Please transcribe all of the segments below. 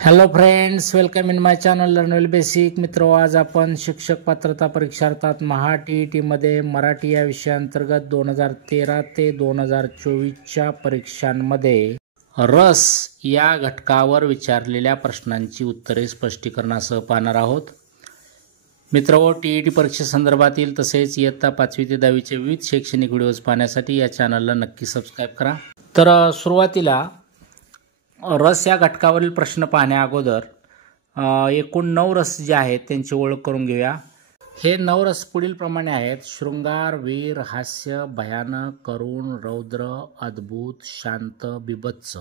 Hello friends, welcome in my channel learn well basic. मित्रो, आज आपण शिक्षक पात्रता परीक्षा अर्थात महा TET मध्ये मराठी या विषयाअंतर्गत 2013 ते 2024च्या परीक्षांमध्ये रस या घटकावर विचारलेल्या प्रश्नांची उत्तरे स्पष्टीकरणासह पाहणार आहोत. मित्रो, TET परीक्षेसंदर्भातील तसेच इयत्ता 5वी ते 10वीचे विविध शैक्षणिक व्हिडिओज पाहण्यासाठी या चॅनलला नक्की सबस्क्राईब करा. तर सुरुवातीला रस या घटकावरील प्रश्न पाहण्या अगोदर एकूण 9 रस जे आहेत त्यांची ओळख करून घेऊया. हे 9 रस पुढील प्रमाणे आहेत: शृंगार, वीर, हास्य, भयानक, करुण, रौद्र, अद्भुत, शांत, बिभत्स.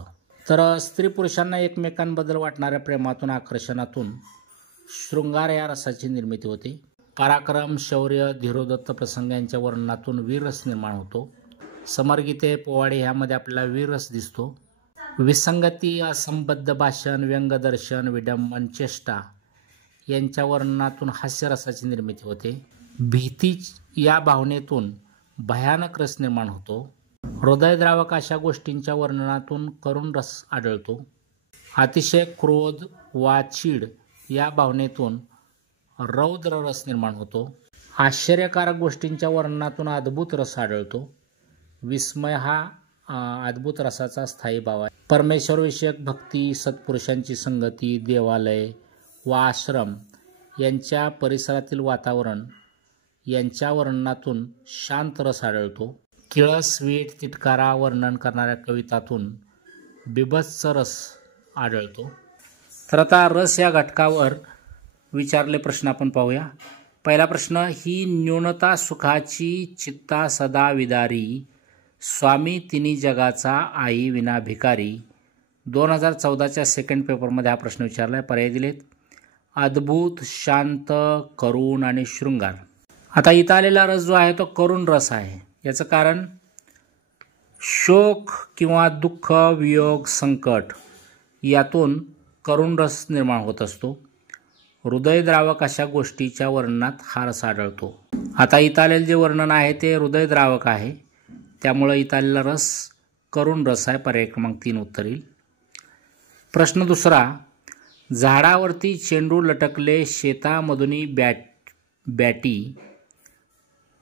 तर स्त्री पुरुषांना एकमेकांबद्दल वाटणाऱ्या प्रेमातून, आकर्षणातून शृंगार या रसाची निर्मिती होते. पराक्रम, शौर्य, धीरोदत्त प्रसंग यांच्या वर्णनातून वीर रस निर्माण होतो. समरगीते, पोवाडे ह्यामध्ये आपल्याला वीर रस दिसतो. विसंगती, असंबद्ध भाषण, व्यंगदर्शन, विडंबन, चेष्टा यांच्या वर्णनातून हास्यरसाची निर्मिती होते. भीती या भावनेतून भयानक रस निर्माण होतो. हृदयद्रावक अशा गोष्टींच्या वर्णनातून करुण रस आढळतो. अतिशय क्रोध वा चीड या भावनेतून रौद्र रस निर्माण होतो. आश्चर्यकारक गोष्टींच्या वर्णनातून अद्भुत रस आढळतो. विस्मय हा अद्भुत रसाचा स्थायी भाव आहे. परमेश्वरविषयक भक्ती, सत्पुरुषांची संगती, देवालय वा आश्रम यांच्या परिसरातील वातावरण यांच्या वर्णनातून शांत रस आढळतो. किळस, वीट, तिटकारा वर्णन करणाऱ्या कवितातून बिभत्स रस आढळतो. तर आता रस या घटकावर विचारले प्रश्न आपण पाहूया. पहिला प्रश्न: ही न्यूनता सुखाची चित्ता सदा विदारी, स्वामी तिन्ही जगाचा आई विना भिकारी. 2014च्या सेकंड पेपरमध्ये हा प्रश्न विचारला आहे. पर्याय दिलेत: अद्भुत, शांत, करुण आणि शृंगार. आता इथं आलेला रस जो आहे तो करुण रस आहे. याचं कारण शोक किंवा दुःख, वियोग, संकट यातून करुण रस निर्माण होत असतो. हृदयद्रावक अशा गोष्टीच्या वर्णनात हा रस आढळतो. आता इथं आलेले जे वर्णन आहे ते हृदयद्रावक आहे, त्यामुळे इथं आलेला रस करुण रस आहे. पर्याय क्रमांक 3 उत्तर येईल. प्रश्न दुसरा: झाडावरती चेंडू लटकले, शेतामधुनी बॅटी,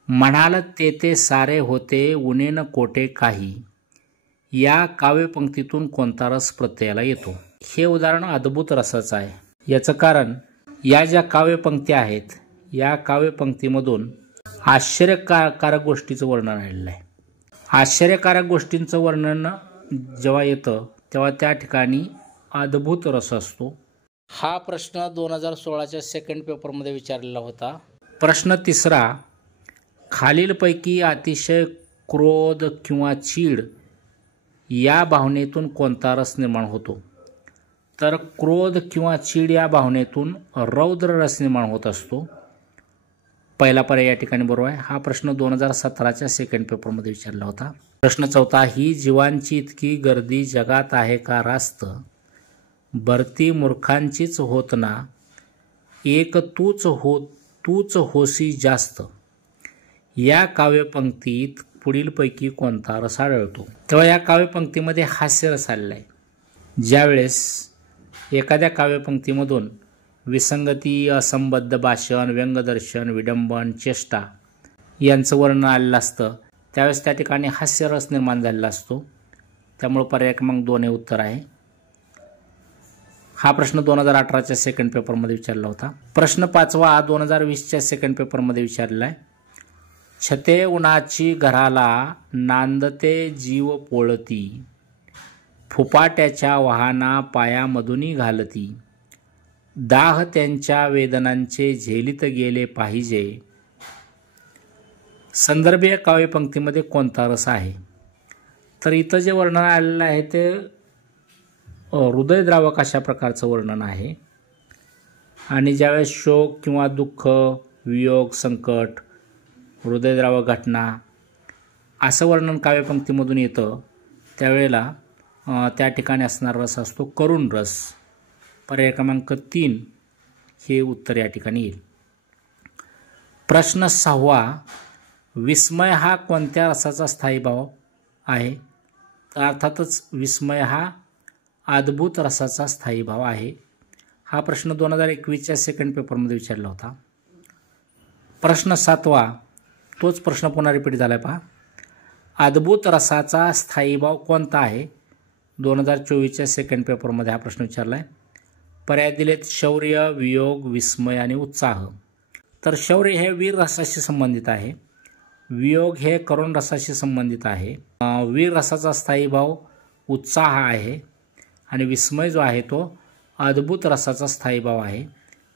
म्हणाल ते सारे होते, उनेन कोटे काही. या काव्यपंक्तीतून कोणता रस प्रत्ययाला येतो? हे उदाहरण अद्भुत रसाचं आहे. याचं कारण या ज्या काव्यपंक्ती आहेत या काव्यपंक्तीमधून आश्चर्यकारक गोष्टीचं वर्णन आलेलं आहे. आश्चर्यकारक गोष्टींचं वर्णन जेव्हा येतं तेव्हा त्या ठिकाणी अद्भुत रस असतो. हा प्रश्न 2016च्या सेकंड पेपरमध्ये विचारलेला होता. प्रश्न तिसरा: खालीलपैकी अतिशय क्रोध किंवा चीड या भावनेतून कोणता रस निर्माण होतो? तर क्रोध किंवा चीड या भावनेतून रौद्र रस निर्माण होत असतो. पहिला पर्याय या ठिकाणी बरोबर आहे. हा प्रश्न 2017च्या सेकंड पेपरमध्ये विचारला होता. प्रश्न चौथा: ही जीवांची इतकी गर्दी जगात आहे का रास्त, भरती मूर्खांचीच होत ना, एक तूच होसी जास्त. या काव्यपंक्तीत पुढीलपैकी कोणता रस आढळतो? तेव्हा या काव्यपंक्तीमध्ये हास्य रस आलेला आहे. ज्यावेळेस एखाद्या काव्यपंक्तीमधून विसंगती, असंबद्ध भाषण, व्यंगदर्शन, विडंबन, चेष्टा यांचं वर्णन आलेलं असतं त्यावेळेस त्या ठिकाणी हास्यरस निर्माण झालेला असतो. त्यामुळे पर्याय क्रमांक 2 हे उत्तर आहे. हा प्रश्न 2018च्या सेकंड पेपरमध्ये विचारला होता. प्रश्न पाचवा 2020च्या सेकंड पेपरमध्ये विचारलेला आहे. छते उन्हाची घराला, नांदते जीव पोळती, फुपाट्याच्या वाहना पायामधुनी घालती, दाह त्यांच्या वेदनांचे झेलित गेले पाहिजे. संदर्भीय काव्यपंक्तीमध्ये कोणता रस आहे? तर इथं जे वर्णन आलेलं आहे ते हृदयद्रावक अशा प्रकारचं वर्णन आहे. आणि ज्यावेळेस शोक किंवा दुःख, वियोग, संकट, हृदयद्रावक घटना असं वर्णन काव्यपंक्तीमधून येतं त्यावेळेला त्या ठिकाणी असणारा रस असतो करुण रस. पर्याय क्रमांक 3 हे उत्तर या ठिकाणी येईल. प्रश्न 6: विस्मय हा कोणत्या रसाचा स्थायी भाव आहे? तर अर्थातच विस्मय हा अद्भुत रसाचा स्थायी भाव आहे. हा प्रश्न 2021च्या सेकंड पेपरमध्ये विचारला होता. प्रश्न 7वा, तोच प्रश्न पुन्हा रिपीट झालाय पहा. अद्भुत रसाचा स्थायीभाव कोणता आहे? 2024च्या सेकंड पेपरमध्ये हा प्रश्न विचारलाय. पर्याय दिलेत शौर्य, वियोग, विस्मय आणि उत्साह. तर शौर्य हे वीर रसाशी संबंधित आहे, वियोग हे करुण रसाशी संबंधित आहे, वीर रसाचा स्थायीभाव उत्साह आहे आणि विस्मय जो आहे तो अद्भुत रसाचा स्थायीभाव आहे.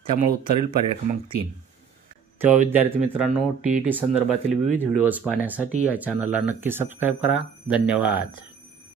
त्यामुळे उत्तर येईल पर्याय क्रमांक 3. तेव्हा विद्यार्थी मित्रांनो, TET संदर्भातील विविध व्हिडिओज पाहण्यासाठी या चॅनलला नक्की सबस्क्राईब करा. धन्यवाद.